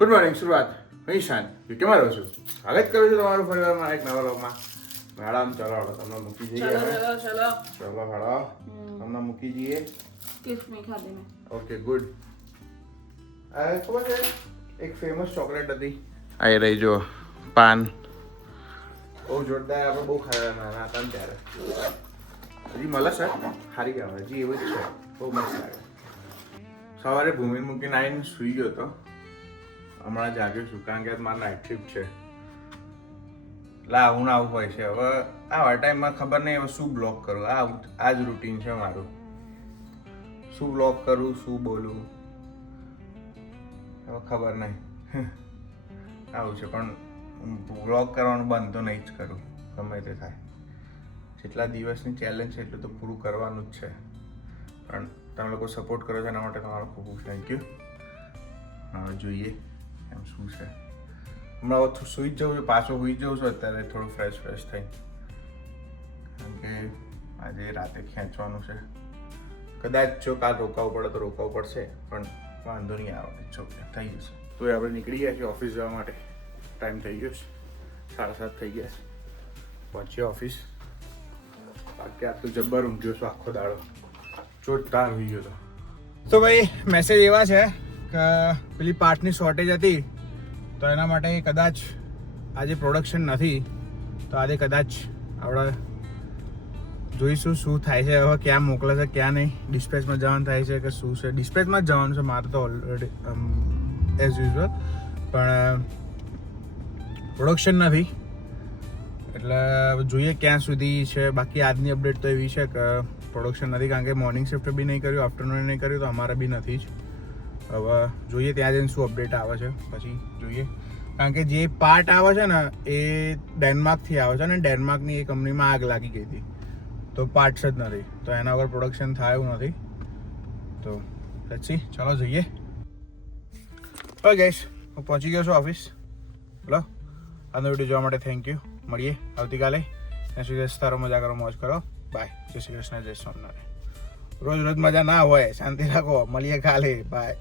Good morning Surat, હું ઈશાન કેમાં રહું છું. સ્વાગત કરું છું તમારું ફરીવાર મારા એક નવા વ્લોગમાં. મેડમ ચલો તમને મૂકી જઈએ. ચલો હાડો તમને મૂકી જઈએ. Okay good. ખબર છે એક ફેમસ ચોકલેટ હતી આ રહી જો પાન, બહુ જોરદાર. આપણે બહુ ખાયા નાના હતા ને ત્યારે. હજી મળે છે, સારી કહેવાય. હજી એવું જ છે, બહુ મસ્ત લાગે. સવારે ભૂમિને મૂકીને આવીને સૂઈ ગયો હતો. હમણાં જાગ્યો છું કારણ કે મારે નાઇટ શિફ્ટ છે. એટલે આવું ને આવું હોય છે. હવે આવા ટાઈમમાં ખબર નહીં હવે શું બ્લોગ કરું. આ જ રૂટીન છે મારું. શું બ્લોગ કરું, શું બોલું હવે ખબર નહીં. આવું છે પણ બ્લોગ કરવાનું બંધ તો નહીં જ કરું, ગમે તે થાય. જેટલા દિવસની ચેલેન્જ છે એટલું તો પૂરું કરવાનું જ છે. પણ તમે લોકો સપોર્ટ કરો છો એના માટે તમારો ખૂબ ખૂબ થેન્ક યુ. હવે જોઈએ એમ શું છે. હમણાં હવે સૂઈ જ જવું છે, પાછો સૂઈ જ જવું છું અત્યારે થોડું ફ્રેશ થઈ. કારણ કે આજે રાતે ખેંચવાનું છે. કદાચ જો કાલ રોકાવું પડે તો રોકાવું પડશે, પણ વાંધો નહીં આવે, જો થઈ જશે. તો આપણે નીકળી ગયા છીએ ઓફિસ જવા માટે. ટાઈમ થઈ ગયો છે, 7:30 થઈ ગયા છે. પહોંચીએ ઓફિસ. બાકી આ તો જબ્બર ઊંઘ્યો છું આખો દાડો, જોરદાર હોઈ ગયો હતો. તો ભાઈ મેસેજ એવા છે કે પેલી પાર્ટની શોર્ટેજ હતી તો એના માટે કદાચ આજે પ્રોડક્શન નથી. તો આજે કદાચ આપણે જોઈશું શું થાય છે. હવે ક્યાં મોકલે છે ક્યાં નહીં. ડિસ્પેચમાં જવાનું થાય છે કે શું છે. ડિસ્પેચમાં જ જવાનું છે મારે તો ઓલરેડી એઝ યુઝ્યુઅલ. પણ પ્રોડક્શન નથી એટલે જોઈએ ક્યાં સુધી છે. બાકી આજની અપડેટ તો એવી છે કે પ્રોડક્શન નથી, કારણ કે મોર્નિંગ શિફ્ટ બી નહીં કર્યું, આફ્ટરનૂન નહીં કર્યું, તો અમારે બી નથી જ. હવે જોઈએ ત્યાં જઈને શું અપડેટ આવે છે પછી જોઈએ. કારણ કે જે પાર્ટ આવે છે ને એ ડેનમાર્કથી આવે છે ને ડેનમાર્કની એ કંપનીમાં આગ લાગી ગઈ હતી તો પાર્ટ્સ જ નથી, તો એના વગર પ્રોડક્શન થાય એવું નથી. તો લેટ્સ સી, ચાલો જોઈએ. ઓકે ગાઈસ, હું પહોંચી ગયો છું ઓફિસ. હલો, આજનો વિડીયો જોવા માટે થેન્ક યુ. મળીએ આવતીકાલે. ત્યાં સુધી રસ્તારો મજા કરો, મોજ કરો. બાય. જય શ્રી કૃષ્ણ, જય સ્વામિનારાયણ. રોજ મજા ના હોય, શાંતિ રાખો. મળીએ કાલે. બાય.